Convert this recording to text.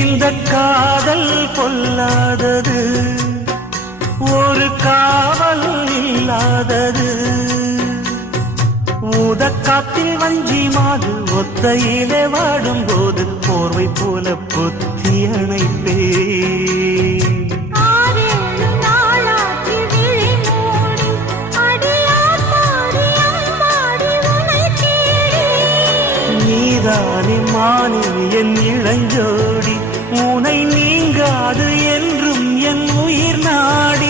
இந்த காதல் பொல்லாதது, ஒரு காவல் இல்லாதது. ஊதக்காத்தில் வஞ்சி மாது ஒத்தையிலே வாடும்போது போர்வை போல பொத்தி அணைப்பே. நீதானே மானே என் இளஞ்சோடி, உனை நீங்காது என்றும் என் உயிர் நாடி.